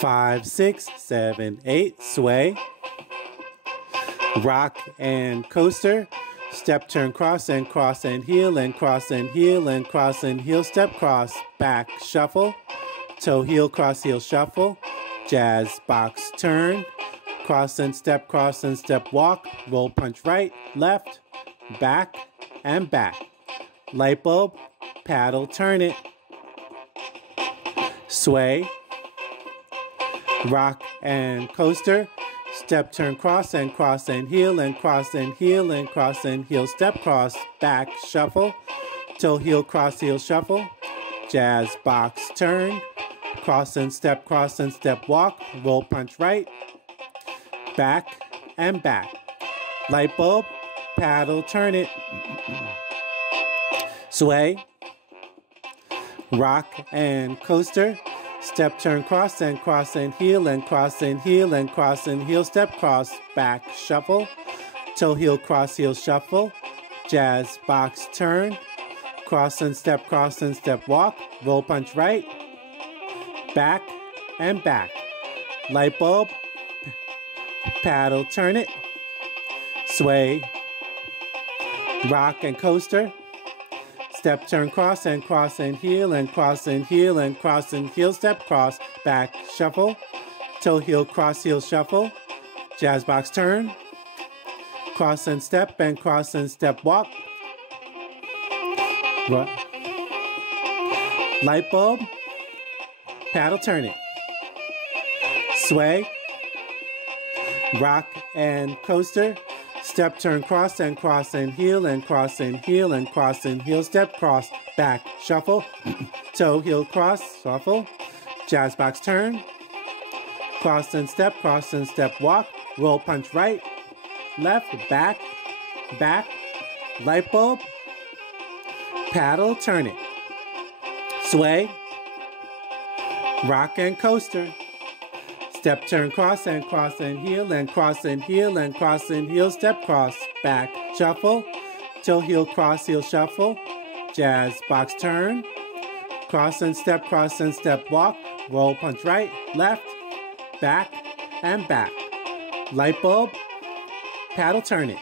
5, 6, 7, 8, sway, rock and coaster, step, turn, cross and heel and cross and heel and cross and heel, step, cross, back, shuffle, toe, heel, cross, heel, shuffle, jazz, box, turn, cross and step, walk, roll, punch, right, left, back, and back, light bulb, paddle, turn it, sway, rock and coaster, step, turn, cross and heel and cross and heel and cross and heel, step, cross, back, shuffle, toe, heel, cross, heel, shuffle, jazz, box, turn, cross and step, walk, roll, punch, right, back, and back, light bulb, paddle, turn it, sway, rock and coaster, step, turn, cross and heel and cross and heel and cross and heel, step, cross, back, shuffle, toe, heel, cross, heel, shuffle, jazz, box, turn, cross and step, walk, roll, punch, right, back, and back, light bulb, paddle, turn it, sway, rock and coaster, step, turn, cross and heel and cross and heel and cross and heel, step, cross, back, shuffle, toe, heel, cross, heel, shuffle, jazz, box, turn, cross and step, walk, light bulb, paddle, turn it, sway, rock and coaster, step, turn, cross and heel and cross and heel and cross and heel, step, cross, back, shuffle, toe, heel, cross, shuffle, jazz, box, turn, cross and step, walk, roll, punch, right, left, back, light bulb, paddle, turn it, sway, rock and coaster, step, turn, cross and heel and cross and heel and cross and heel, step, cross, back, shuffle, toe, heel, cross, heel, shuffle, jazz, box, turn, cross and step, walk, roll, punch, right, left, back, and back, light bulb, paddle, turn it,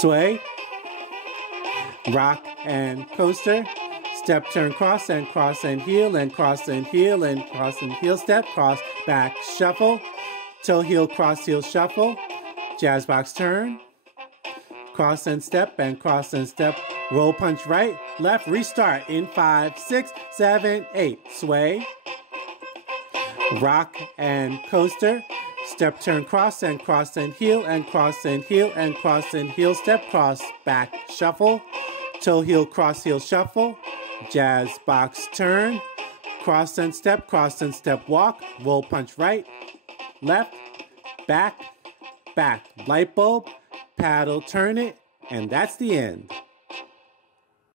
sway, rock and coaster, step, turn, cross and heel and cross and heel and cross and heel, step, cross, back, shuffle, toe, heel, cross, heel, shuffle, jazz, box, turn, cross and step, roll, punch, right, left, restart in 5, 6, 7, 8, sway, rock and coaster, step, turn, cross and heel and cross and heel and cross and heel, step, cross, back, shuffle, toe, heel, cross, heel, shuffle, jazz, box, turn, cross and step, walk, roll, punch, right, left, back, light bulb, paddle, turn it, and that's the end.